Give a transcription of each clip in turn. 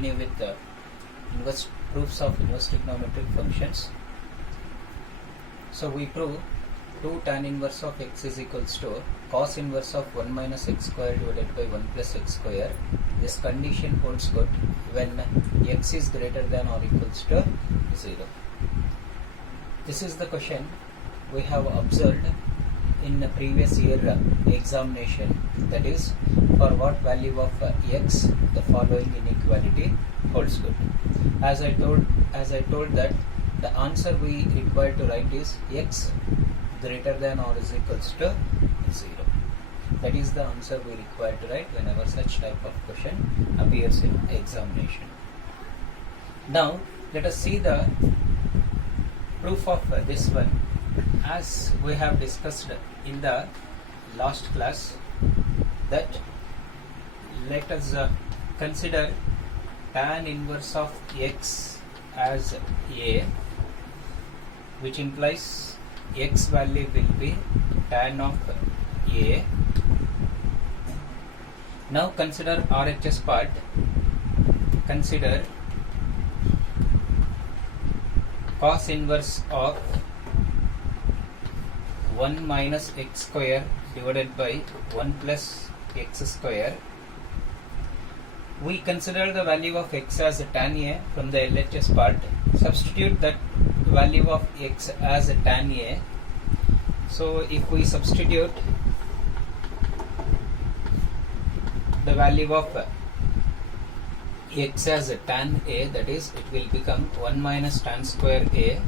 continue with the proofs of inverse trigonometric functions. So we prove 2 tan inverse of x is equals to cos inverse of 1 minus x square divided by 1 plus x square. This condition holds good when x is greater than or equals to 0. This is the question we have observed in the previous year examination, that is, for what value of x the following inequality holds good. As I told that the answer we require to write is x greater than or is equals to 0. That is the answer we require to write whenever such type of question appears in examination. Now let us see the proof of this one. As we have discussed in the last class, that let us consider tan inverse of x as a, which implies x value will be tan of a. Now consider RHS part. Consider cos inverse of 1 minus x square divided by 1 plus x square. We consider the value of x as tan a from the LHS part. Substitute that value of x as tan a. So if we substitute the value of x as tan a, that is, it will become 1 minus tan square a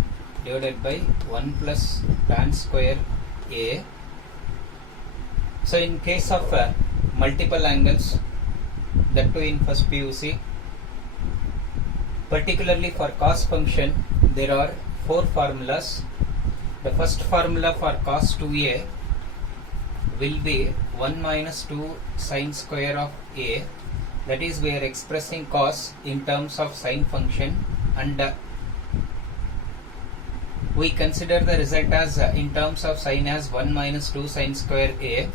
divided by 1 plus tan square a. So in case of multiple angles, that too in first PUC, particularly for cos function, there are 4 formulas. The first formula for cos 2a will be 1 minus 2 sine square of a. That is, we are expressing cos in terms of sine function, and we consider the result as in terms of sine as 1 minus 2 sine square a,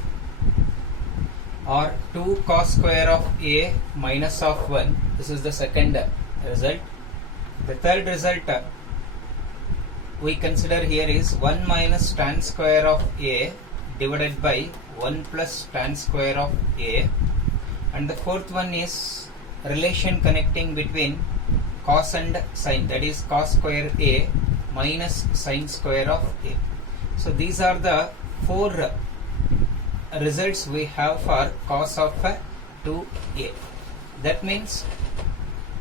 or 2 cos square of a minus of 1. This is the second result. The third result we consider here is 1 minus tan square of a divided by 1 plus tan square of a, and the fourth one is relation connecting between cos and sine, that is cos square a minus sine square of a. So these are the 4 results we have for cos of 2a. That means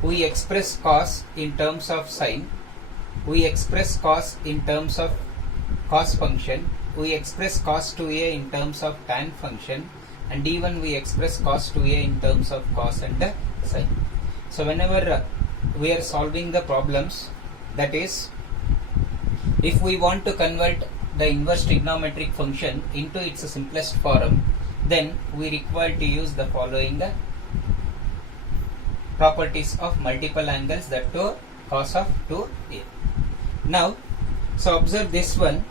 we express cos in terms of sine, we express cos in terms of cos function, we express cos 2a in terms of tan function, and even we express cos 2a in terms of cos and sine. So whenever we are solving the problems, that is, if we want to convert the inverse trigonometric function into its simplest form, then we require to use the following properties of multiple angles, that too cos of 2a. Now, so observe this one.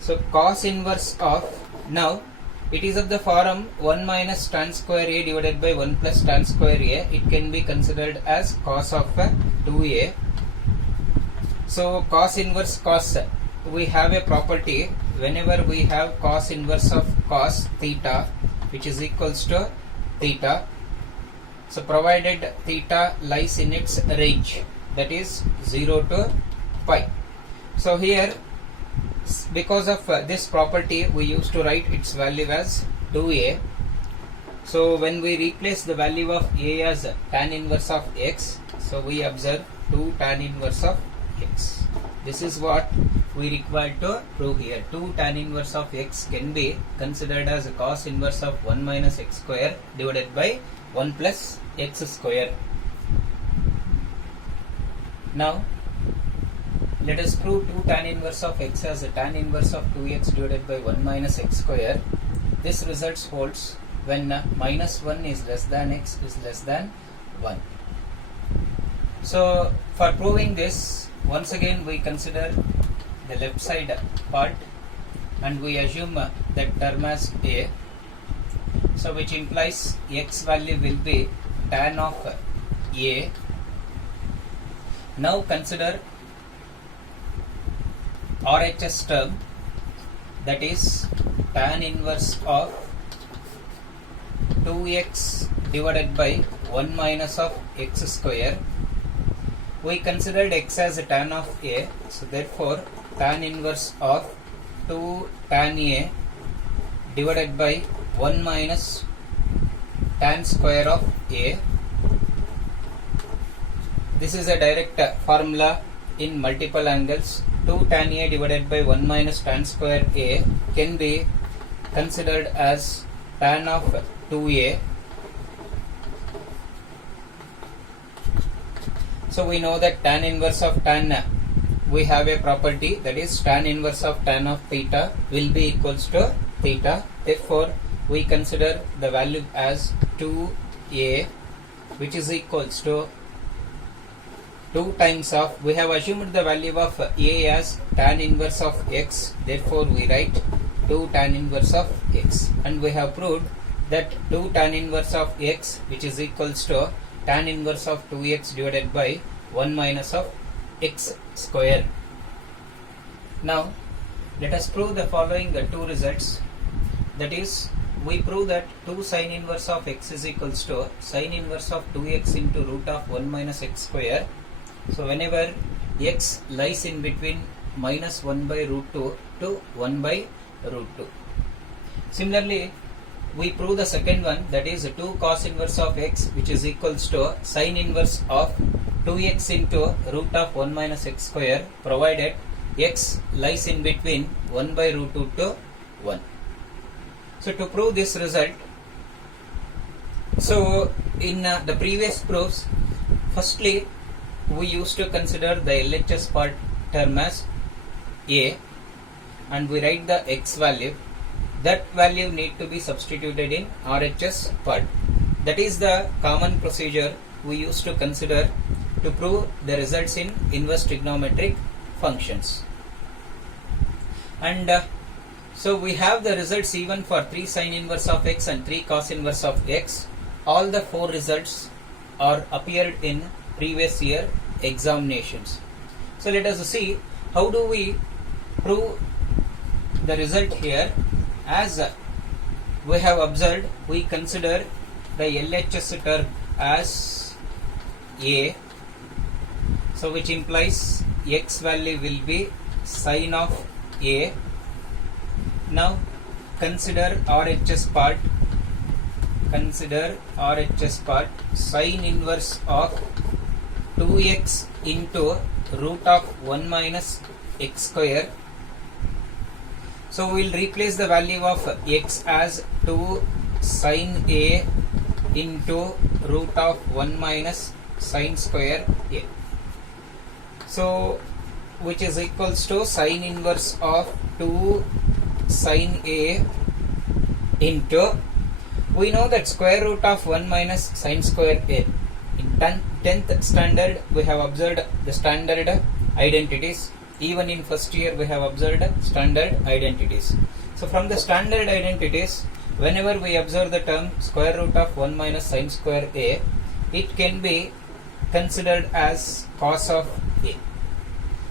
So cos inverse of, now it is of the form 1 minus tan square a divided by 1 plus tan square a. It can be considered as cos of 2a. So cos inverse cos, we have a property whenever we have cos inverse of cos theta, which is equals to theta. So provided theta lies in its range, that is 0 to pi. So here, because of this property, we used to write its value as 2a. So when we replace the value of a as tan inverse of x, so we observe 2 tan inverse of x. This is what we require to prove here. 2 tan inverse of x can be considered as a cos inverse of 1 minus x square divided by 1 plus x square. Now let us prove 2 tan inverse of x as a tan inverse of 2x divided by 1 minus x square. This result holds when minus 1 is less than x is less than 1. So for proving this, once again we consider the left side part and we assume that term as a. So which implies x value will be tan of a Now consider RHS term, that is tan inverse of 2x divided by 1 minus of x square. We considered x as a tan of a, so therefore tan inverse of 2 tan a divided by 1 minus tan square of a. This is a direct formula in multiple angles. 2 tan a divided by 1 minus tan square a can be considered as tan of 2a. So we know that tan inverse of tan, we have a property, that is tan inverse of tan of theta will be equals to theta. Therefore we consider the value as 2a, which is equals to 2 times of, we have assumed the value of a as tan inverse of x, therefore we write 2 tan inverse of x, and we have proved that 2 tan inverse of x, which is equals to tan inverse of 2x divided by 1 minus of x square. Now let us prove the following two results, that is we prove that 2 sin inverse of x is equals to sin inverse of 2x into root of 1 minus x square. So whenever x lies in between minus 1 by root 2 to 1 by root 2. Similarly, we prove the second one, that is 2 cos inverse of x, which is equals to sin inverse of 2x into root of 1 minus x square, provided x lies in between 1 by root 2 to 1. So to prove this result, so in the previous proofs, firstly we used to consider the LHS part term as a, and we write the x value. That value need to be substituted in RHS part. That is the common procedure we used to consider to prove the results in inverse trigonometric functions. And so we have the results even for 3 sin inverse of x and 3 cos inverse of x. All the 4 results are appeared in previous year examinations. So let us see how do we prove the result here. As we have observed, we consider the LHS term as a, so which implies x value will be sin of a. Now consider RHS part, sin inverse of 2x into root of 1 minus x square. So we will replace the value of x as 2 sin a into root of 1 minus sin square a. So which is equals to sin inverse of 2 sin a into, we know that square root of 1 minus sin square a. In 10th standard we have observed the standard identities. Even in first year we have observed standard identities. So from the standard identities, whenever we observe the term square root of 1 minus sin square a, it can be considered as cos of a,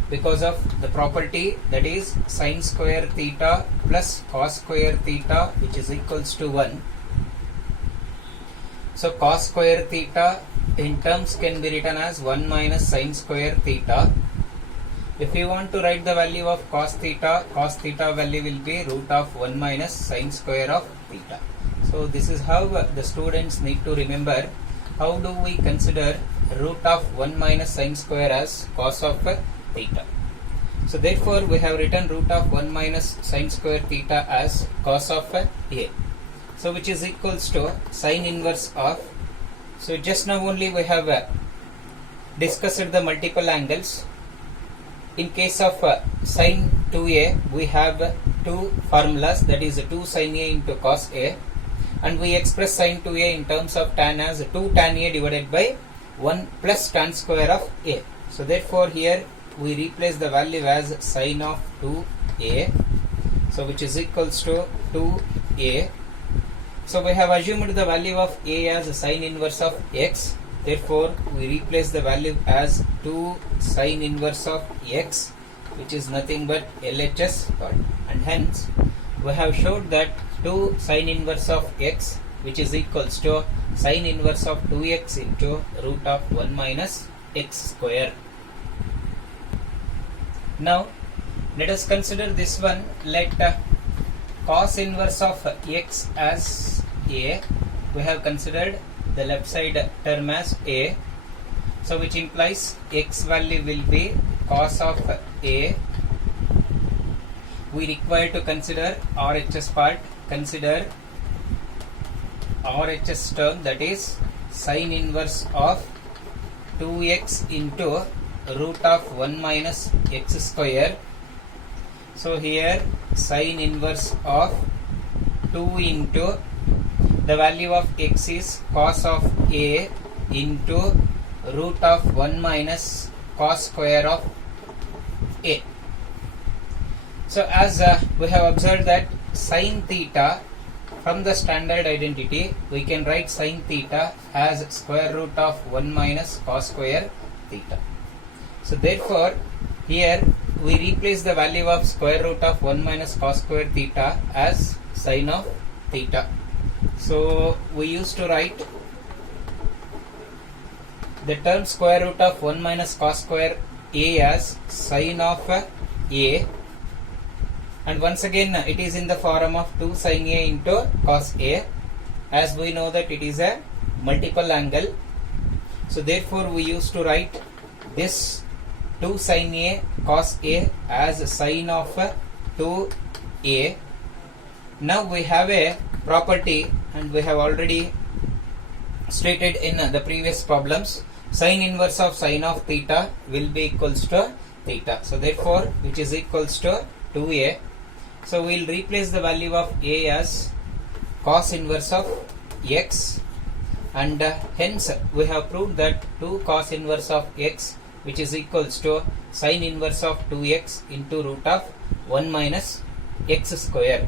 because of the property, that is sin square theta plus cos square theta, which is equals to 1. So cos square theta in terms can be written as 1 minus sin square theta. If you want to write the value of cos theta value will be root of 1 minus sin square of theta. So this is how the students need to remember. How do we consider root of 1 minus sin square as cos of theta? So therefore we have written root of 1 minus sin square theta as cos of a. So which is equals to sin inverse of, so just now only we have discussed the multiple angles. In case of sin 2a, we have two formulas, that is 2 sin a into cos a, and we express sin 2a in terms of tan as 2 tan a divided by 1 plus tan square of a. So therefore here we replace the value as sin of 2a, so which is equals to 2a. So we have assumed the value of a as sin inverse of x, Therefore, we replace the value as 2 sine inverse of x, which is nothing but LHS part, and hence we have showed that 2 sine inverse of x, which is equals to sine inverse of 2x into root of 1 minus x square. Now let us consider this one. Let cos inverse of x as a. We have considered the left side term as a, so which implies x value will be cos of a. We require to consider RHS part. Consider RHS term, that is sine inverse of 2x into root of 1 minus x square. So here sine inverse of 2 into the value of x is cos of a into root of 1 minus cos square of a. So as we have observed that sin theta, from the standard identity we can write sin theta as square root of 1 minus cos square theta. So therefore here we replace the value of square root of 1 minus cos square theta as sin of theta. So we used to write the term square root of 1 minus cos square a as sin of a, and once again it is in the form of 2 sin a into cos a, as we know that it is a multiple angle. So therefore we used to write this 2 sin a cos a as sin of 2a. Now we have a property, and we have already stated in the previous problems, sin inverse of sin of theta will be equals to theta. So therefore which is equals to 2a. So we will replace the value of a as cos inverse of x, and hence we have proved that 2 cos inverse of x, which is equals to sin inverse of 2x into root of 1 minus x square.